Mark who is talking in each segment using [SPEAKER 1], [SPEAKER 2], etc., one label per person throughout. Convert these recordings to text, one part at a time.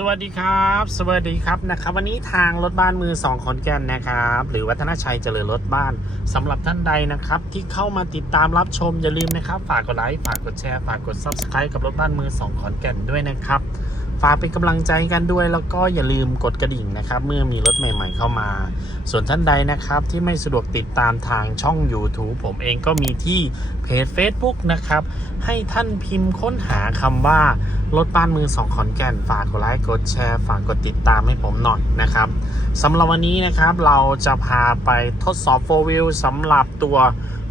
[SPEAKER 1] สวัสดีครับ สวัสดีครับนะครับ วันนี้ทางรถบ้านมือสองขอนแก่นนะครับ หรือวัฒนชัยเจริญรถบ้านสำหรับท่านใดนะครับ ที่เข้ามาติดตามรับชมอย่าลืมนะครับ ฝากกดไลค์ฝากกดแชร์ฝากกด Subscribe กับรถบ้านมือสองขอนแก่นด้วยนะครับ ฝากเป็นกำลังใจกันด้วย แล้วก็อย่าลืมกดกระดิ่งนะครับ เมื่อมีรถใหม่ ๆ เข้ามา ส่วนท่านใดนะครับที่ไม่สะดวกติดตามทางช่อง YouTube ผมเองก็มีที่เพจ Facebook นะครับ ให้ท่านพิมพ์ค้นหาคำว่า รถบ้านมือสองขอนแก่น ฝากกดไลค์กดแชร์ ฝากกดติดตามให้ผมหน่อยนะครับสำหรับวันนี้นะครับเราจะพาไปทดสอบ4 wheel สำหรับตัว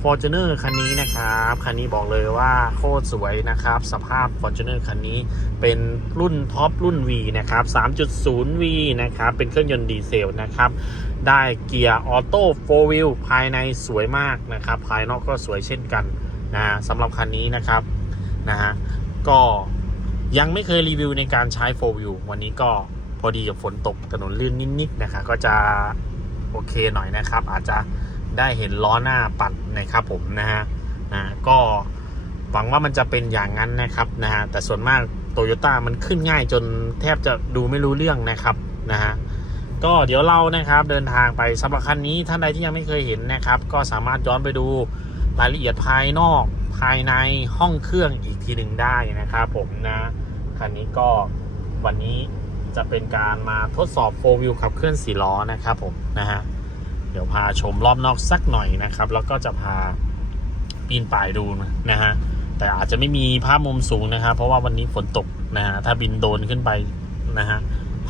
[SPEAKER 1] Fortuner คันนี้นะครับ คันนี้บอกเลยว่าโคตรสวยนะครับ สภาพ Fortuner คันนี้เป็นรุ่นท็อปรุ่น V นะครับ 3.0V นะครับ เป็นเครื่องยนต์ดีเซลนะครับ ได้เกียร์ออโต้4 wheel ภายในสวยมากนะครับ ภายนอกก็สวยเช่นกันนะฮะสำหรับคันนี้นะครับนะฮะก็ยังไม่เคยรีวิวในการใช้4 wheel วันนี้ก็พอดีกับฝนตกถนนลื่นนิดๆนะครับก็จะโอเคหน่อยนะครับ อาจจะ ได้เห็นล้อหน้าปัดนะครับผมนะฮะนะก็หวังว่ามันจะเป็นอย่างนั้นนะครับนะฮะแต่ส่วนมากโตโยต้ามันขึ้นง่ายจนแทบจะดูไม่รู้เรื่องนะครับนะฮะก็เดี๋ยวเรานะครับเดินทางไปสำหรับคันนี้ท่านใดที่ยังไม่เคยเห็นนะครับ ก็สามารถย้อนไปดูรายละเอียดภายนอกภายในห้องเครื่องอีกทีหนึ่งได้นะครับผมนะคันนี้ก็วันนี้จะเป็นการมาทดสอบ4 wheel ขับเคลื่อน4ล้อนะครับผมนะฮะ ดี๋ยวพาชมรอบนอกสักหน่อยนะครับ แล้วก็จะพาปีนป่ายดูนะฮะแต่อาจจะไม่มีภาพมุมสูงนะครับ เพราะว่าวันนี้ฝนตกนะฮะถ้าบินโดนขึ้นไปนะฮะ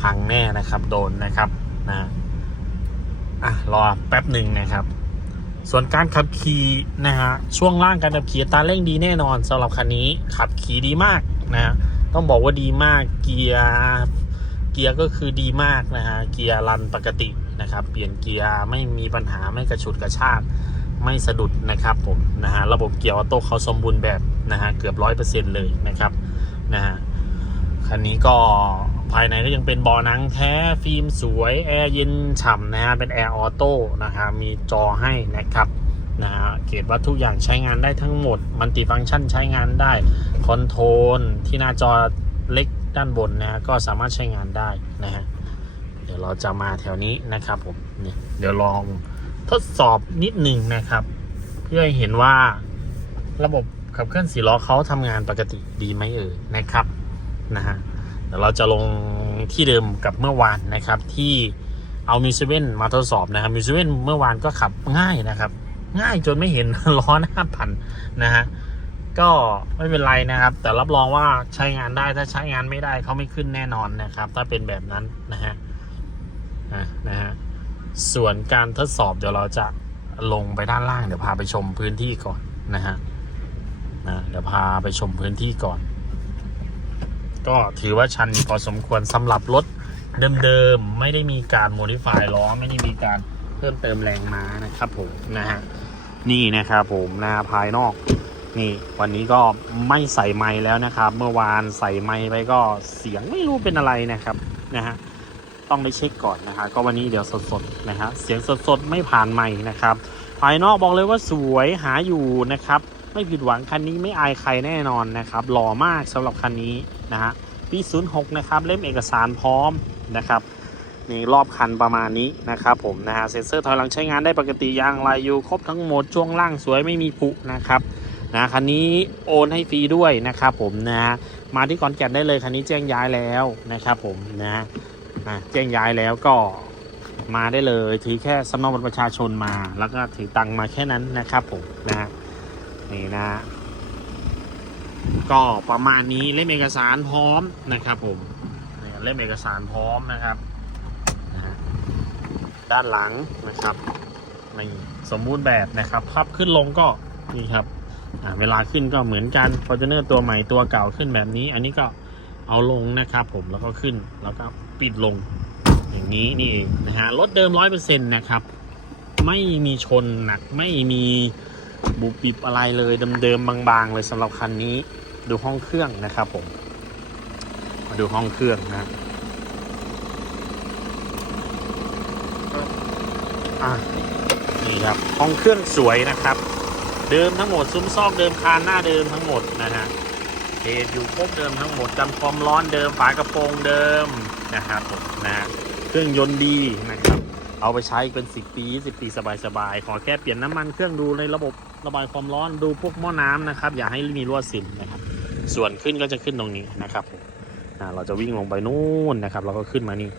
[SPEAKER 1] พังแน่นะครับโดนนะครับนะอะรอแป๊บหนึ่งนะครับ ส่วนการขับขี่นะฮะช่วงล่างการขับขี่ตาเร่งดีแน่นอนสำหรับคันนี้ขับขี่ดีมากนะฮะต้องบอกว่าดีมากเกียร์เกียร์ก็คือดีมากนะฮะเกียร์รันปกติ นะครับ เปลี่ยนเกียร์ไม่มีปัญหาไม่กระฉุดกระชากไม่สะดุดนะครับผมนะฮะระบบเกียร์ออโต้เขาสมบูรณ์แบบนะฮะเกือบร้อยเปอร์เซ็นต์เลยนะครับนะฮะคันนี้ก็ภายในก็ยังเป็นเบาะหนังแท้ฟิล์มสวย แอร์เย็นฉ่ำนะฮะเป็นแอร์ออโต้นะฮะมีจอให้นะครับนะฮะเกตว่าทุกอย่างใช้งานได้ทั้งหมด มัลติฟังก์ชันใช้งานได้ คอนโทรลที่หน้าจอเล็กด้านบนนะฮะก็สามารถใช้งานได้นะฮะ เดี๋ยวเราจะมาแถวนี้นะครับผมนี่เดี๋ยวลองทดสอบนิดหนึ่งนะครับ เพื่อให้เห็นว่าระบบขับเคลื่อนสีล้อเขาทำงานปกติดีไหมเอ่ยนะครับนะฮะเดี๋ยวเราจะลงที่เดิมกับเมื่อวานนะครับที่เอามิวเซเว่นมาทดสอบนะครับมิวเซเว่นเมื่อวานก็ขับง่ายนะครับ ง่ายจนไม่เห็นล้อหน้าพันนะฮะก็ไม่เป็นไรนะครับ แต่รับรองว่าใช้งานได้ถ้าใช้งานไม่ได้เขาไม่ขึ้นแน่นอนนะครับ ถ้าเป็นแบบนั้นนะฮะ นะฮะส่วนการทดสอบเดี๋ยวเราจะลงไปด้านล่างเดี๋ยวพาไปชมพื้นที่ก่อนนะฮะนะเดี๋ยวพาไปชมพื้นที่ก่อน ก็ถือว่าชันพอสมควรสำหรับรถเดิมๆ ไม่ได้มีการโมดิฟายล้อไม่ได้มีการเพิ่มเติมแรงม้านะครับผมนะฮะนี่นะครับผมหน้าภายนอก นี่วันนี้ก็ไม่ใส่ไม้แล้วนะครับ เมื่อวานใส่ไม้ไปก็เสียงไม่รู้เป็นอะไรนะครับนะฮะ ต้องไปเช็คก่อนนะฮะก็วันนี้เดี๋ยวสดๆนะฮะเสียงสดๆไม่ผ่านไม้นะครับ ภายนอกบอกเลยว่าสวยหาอยู่นะครับไม่ผิดหวังคันนี้ไม่อายใครแน่นอนนะครับหล่อมากสำหรับคันนี้นะฮะปี06นะครับเล่มเอกสารพร้อมนะครับนี่รอบคันประมาณนี้นะครับผมนะฮะเซ็นเซอร์ถอยหลังใช้งานได้ปกติยางลายอยู่ครบทั้งหมดช่วงล่างสวยไม่มีผุนะครับนะคันนี้โอนให้ฟรีด้วยนะครับผมนะมาที่ขอนแกนได้เลยคันนี้แจ้งย้ายแล้วนะครับผมนะะแจ้งย้ายแล้วก็มาได้เลย ถือแค่สำเนาบัตรประชาชนมา แล้วก็ถือตังมาแค่นั้นนะครับผมนะฮะนี่นะ ก็ประมาณนี้เล่มเอกสารพร้อมนะครับผมเล่มเอกสารพร้อมนะครับ ด้านหลังนะครับนี่สมบูรณ์แบบนะครับพับขึ้นลงก็นี่ครับเวลาขึ้นก็เหมือนกัน f o r t u n e r ตัวใหม่ตัวเก่าขึ้นแบบนี้ อันนี้ก็เอาลงนะครับผมแล้วก็ขึ้นแล้วก็ ปิดลง อย่างนี้นี่เองนะฮะรถเดิมร้อยเปอร์เซ็นต์นะครับ ไม่มีชนหนักไม่มีบุบบิบอะไรเลยเดิมๆบางๆ เลยสำหรับคันนี้ดูห้องเครื่องนะครับผม มาดูห้องเครื่องนะอะนี่ครับห้องเครื่องสวยนะครับ เดิมทั้งหมดซุ้มซอกเดิมคานหน้าเดิมทั้งหมดนะฮะเคษอยู่ครบเดิมทั้งหมดกันความร้อนเดิมฝากระโปรงเดิม นะครับผมนะเครื่องยนต์ดีนะครับ เอาไปใช้เป็น 10 ปี20ปีสบายๆ ขอแค่เปลี่ยนน้ำมันเครื่องดูในระบบระบายความร้อนดูพวกหม้อน้ำนะครับ อย่าให้มีรั่วซึมนะครับ ส่วนขึ้นก็จะขึ้นตรงนี้นะครับผมอ่าเราจะวิ่งลงไปนู่นนะครับเราก็ขึ้นมานี่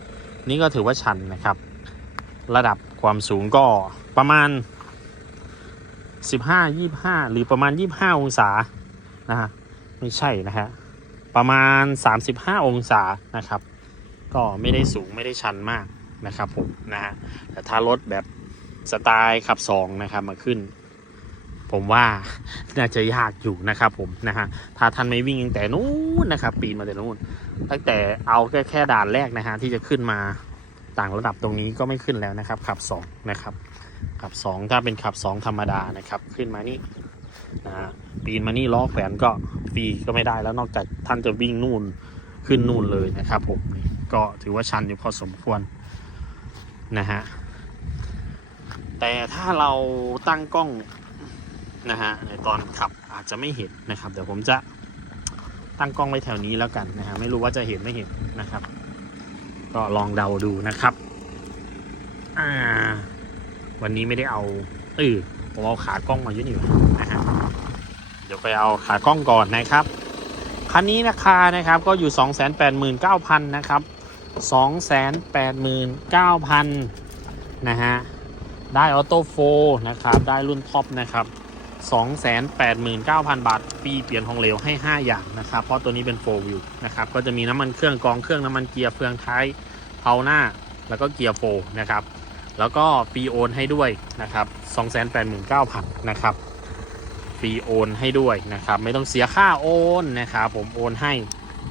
[SPEAKER 1] นี่ก็ถือว่าชันนะครับ ระดับความสูงก็ประมาณ 15 25 หรือประมาณ 25 องศานะฮะไม่ใช่นะฮะประมาณ 35 องศานะครับ ก็ไม่ได้สูงไม่ได้ชันมากนะครับผมนะฮะแต่ถ้ารถแบบสไตล์ขับสองนะครับมาขึ้น ผมว่าน่าจะยากอยู่นะครับผมนะฮะถ้าท่านไม่วิ่งตั้งแต่นู้นนะครับ ปีนมาแต่นู้นตั้งแต่เอาแค่แค่ด่านแรกนะฮะที่จะขึ้นมาต่างระดับตรงนี้ก็ไม่ขึ้นแล้วนะครับ ขับสองนะครับ ขับสองถ้าเป็นขับสองธรรมดานะครับ ขึ้นมานี่นะฮะปีนมานี่ล้อแขวนก็ฟรีก็ไม่ได้แล้วนอกจากท่านจะวิ่งนู่นขึ้นนู่นเลยนะครับผม ก็ถือว่าชันอยู่พอสมควรนะฮะแต่ถ้าเราตั้งกล้องนะฮะในตอนขับอาจจะไม่เห็นนะครับเดี๋ยวผมจะตั้งกล้องไว้แถวนี้แล้วกันนะฮะไม่รู้ว่าจะเห็นไม่เห็นนะครับ ก็ลองเดาดูนะครับอ่าวันนี้ไม่ได้เอาเออผมเอาขากล้องมาอยู่นี่นะฮะเดี๋ยวไปเอาขากล้องก่อนนะครับคันนี้ราคานะครับก็อยู่ 289,000นะครับ 289,000 นะฮะ ได้ออโต้โฟนะครับ ได้รุ่นท็อปนะครับ 289,000 บาทฟรีเปลี่ยนของเหลวให้ 5 อย่างนะครับ เพราะตัวนี้เป็นโฟวิวนะครับ ก็จะมีน้ำมันเครื่องกองเครื่องน้ำมันเกียร์เฟืองท้ายเผาหน้า แล้วก็เกียร์โฟนะครับ แล้วก็ฟรีโอนให้ด้วยนะครับ 289,000 นะครับฟรีโอนให้ด้วยนะครับ ไม่ต้องเสียค่าโอนนะครับ ผมโอนให้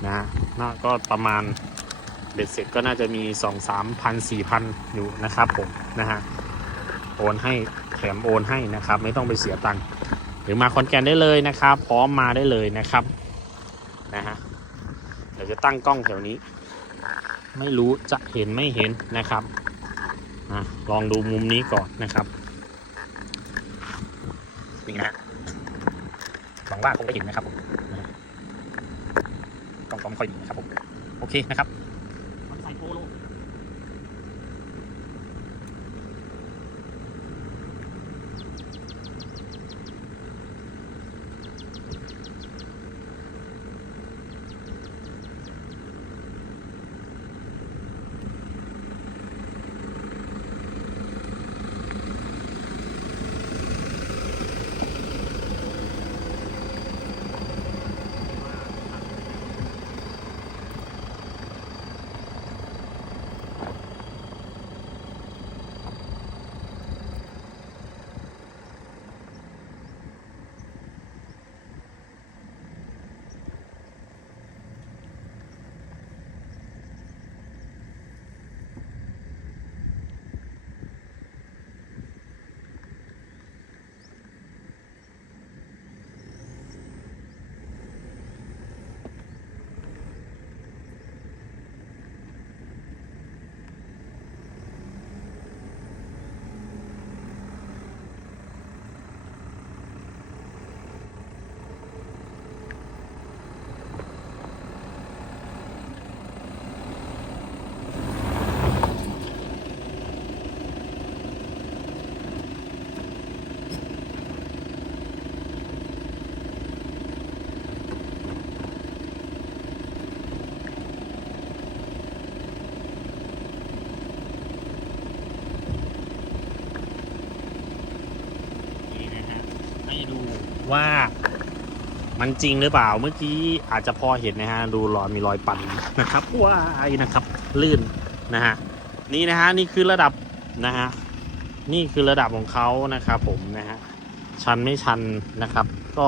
[SPEAKER 1] นะน่าก็ประมาณ เบ็ดเสร็จก็น่าจะมี2 3พัน4พันอยู่นะครับผมนะฮะโอนให้แถมโอนให้นะครับ ไม่ต้องไปเสียตังค์หรือมาคอนแกนได้เลยนะครับ พร้อมมาได้เลยนะครับนะฮะเดี๋ยวจะตั้งกล้องแถวนี้ ไม่รู้จะเห็นไม่เห็นนะครับอะลองดูมุมนี้ก่อนนะครับนี่นะหวังว่าคงได้เห็นนะครับผมกล้องก็ไม่ค่อยดีนะครับผมโอเคนะครับ ใส่ ดูว่ามันจริงหรือเปล่าเมื่อกี้อาจจะพอเห็นนะฮะดูรอยมีรอยปั่นนะครับว้ายนะครับ ลื่นนะฮะนี่นะฮะนี่คือระดับนะฮะนี่คือระดับของเขานะครับผมนะฮะชันไม่ชันนะครับ ก็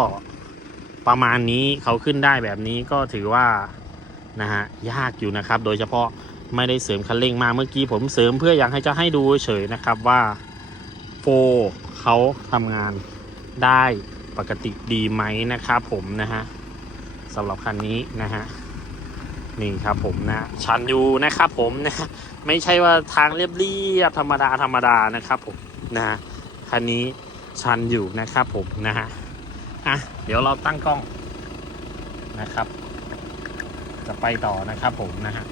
[SPEAKER 1] ประมาณนี้เขาขึ้นได้แบบนี้ก็ถือว่านะฮะยากอยู่นะครับ โดยเฉพาะไม่ได้เสริมคันเร่งมาเมื่อกี้ผมเสริมเพื่ออยากให้จะให้ดูเฉยนะครับว่าโฟเขาทำงาน ได้ปกติดีไหมนะครับผมนะฮะสำหรับคันนี้นะฮะนี่ครับผมนะชันอยู่นะครับผมนะไม่ใช่ว่าทางเรียบๆธรรมดาธรรมดานะครับผมนะคันนี้ชันอยู่นะครับผมนะฮะอะเดี๋ยวเราตั้งกล้องนะครับ จะไปต่อนะครับผมนะฮะ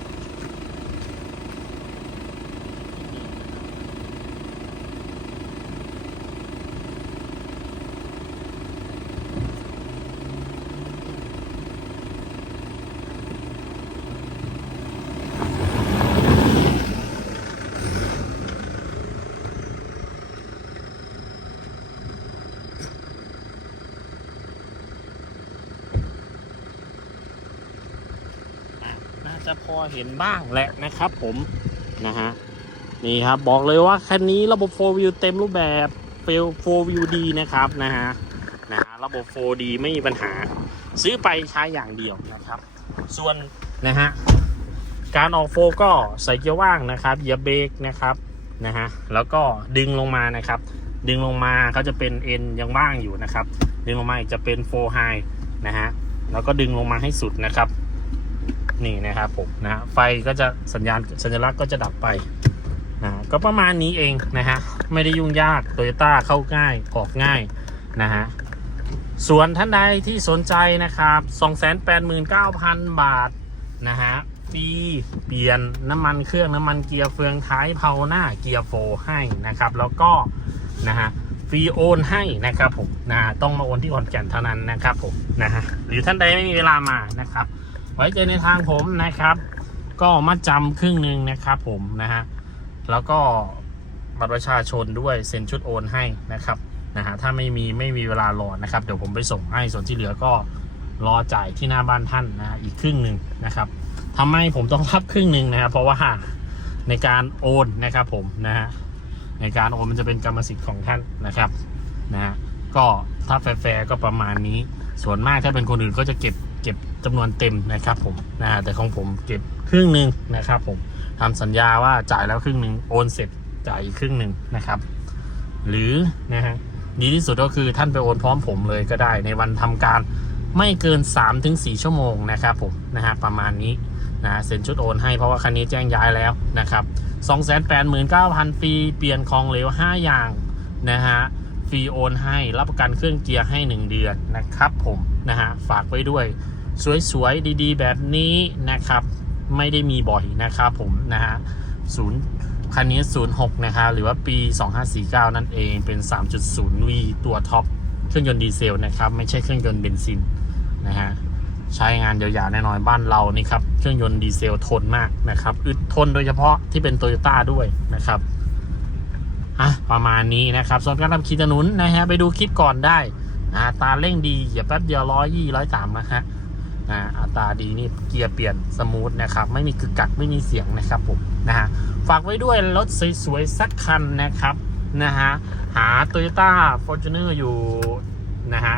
[SPEAKER 1] น่า จะพอเห็นบ้างแหละนะครับผมนะฮะนี่ครับบอกเลยว่าคันนี้ระบบ 4 view เต็มรูปแบบเฟล4 view ดีนะครับนะฮะนะฮะระบบ 4D ไม่มีปัญหา ซื้อไปใช้อย่างเดียวนะครับ ส่วนนะฮะการออกโฟก็ใส่เกียร์ว่างนะครับเหยียบเบรกนะครับนะฮะแล้วก็ดึงลงมานะครับ ดึงลงมาเขาจะเป็นเอ็นยังว่างอยู่นะครับ ดึงลงมาจะเป็นโฟไฮนะฮะแล้วก็ดึงลงมาให้สุดนะครับ นี่นะครับผมนะไฟก็จะสัญญาณสัญลักษณ์ก็จะดับไปนะก็ประมาณนี้เองนะฮะไม่ได้ยุ่งยากโตโยต้าเข้าง่ายออกง่ายนะฮะส่วนท่านใดที่สนใจนะครับ 289,000 บาทนะฮะฟรีเปลี่ยนน้ำมันเครื่องน้ำมันเกียร์เฟืองท้ายเผาหน้าเกียร์โฟให้นะครับ แล้วก็นะฮะฟรีโอนให้นะครับผมนะฮะต้องมาโอนที่ขอนแก่นเท่านั้นนะครับผมนะฮะหรือท่านใดไม่มีเวลามานะครับ ไว้ใจในทางผมนะครับ ก็มาจำครึ่งหนึ่งนะครับผมนะฮะแล้วก็บัตรประชาชนด้วยเซ็นชุดโอนให้นะครับนะฮะถ้าไม่มีไม่มีเวลารอนะครับ เดี๋ยวผมไปส่งให้ส่วนที่เหลือก็รอจ่ายที่หน้าบ้านท่านนะฮะอีกครึ่งหนึ่งนะครับทำให้ผมต้องรับครึ่งหนึ่งนะครับเพราะว่าในการโอนนะครับผมนะฮะในการโอนมันจะเป็นกรรมสิทธิ์ของท่านนะครับนะฮะก็ถ้าแฟร์ก็ประมาณนี้ ส่วนมากถ้าเป็นคนอื่นก็จะเก็บ จำนวนเต็มนะครับผมนะฮะแต่ของผมเก็บครึ่งหนึ่งนะครับผมทำสัญญาว่าจ่ายแล้วครึ่งหนึ่งโอนเสร็จจ่ายอีกครึ่งหนึ่งนะครับ หรือนะฮะดีที่สุดก็คือท่านไปโอนพร้อมผมเลยก็ได้ในวันทำการไม่เกิน 3-4 ชั่วโมงนะครับผมนะฮะประมาณนี้นะเซ็นชุดโอนให้เพราะว่าคันนี้แจ้งย้ายแล้วนะครับ289,000ฟรีเปลี่ยนของเหลว 5 อย่างนะฮะฟรีโอนให้รับประกันเครื่องเกียร์ให้ 1 เดือนนะครับผมนะฮะฝากไว้ด้วย สวยๆ ดีๆ แบบนี้นะครับ ไม่ได้มีบ่อยนะครับผมนะฮะศูนย์คันนี้ 06 นะครับหรือว่าปี 2549 นั่นเองเป็น 3.0 V ตัวท็อปเครื่องยนต์ดีเซลนะครับ ไม่ใช่เครื่องยนต์เบนซินนะฮะใช้งานยาวๆแน่นอนบ้านเรานี่ครับ เครื่องยนต์ดีเซลทนมากนะครับอึดทนโดยเฉพาะที่เป็นโตโยต้าด้วยนะครับอะประมาณนี้นะครับส่วนการทำขีดถนนนะฮะไปดูคลิปก่อนได้นะอัตาเร่งดีอย่าแป๊บเดียวร้อยยี่ร้อยสามนะฮะ นะอัตราดีนี่เกียร์เปลี่ยนสมูทนะครับ ไม่มีกึกกักไม่มีเสียงนะครับผมนะฮะฝากไว้ด้วยรถสวยๆสักคันนะครับนะฮะหา Toyota Fortuner อยู่นะฮะ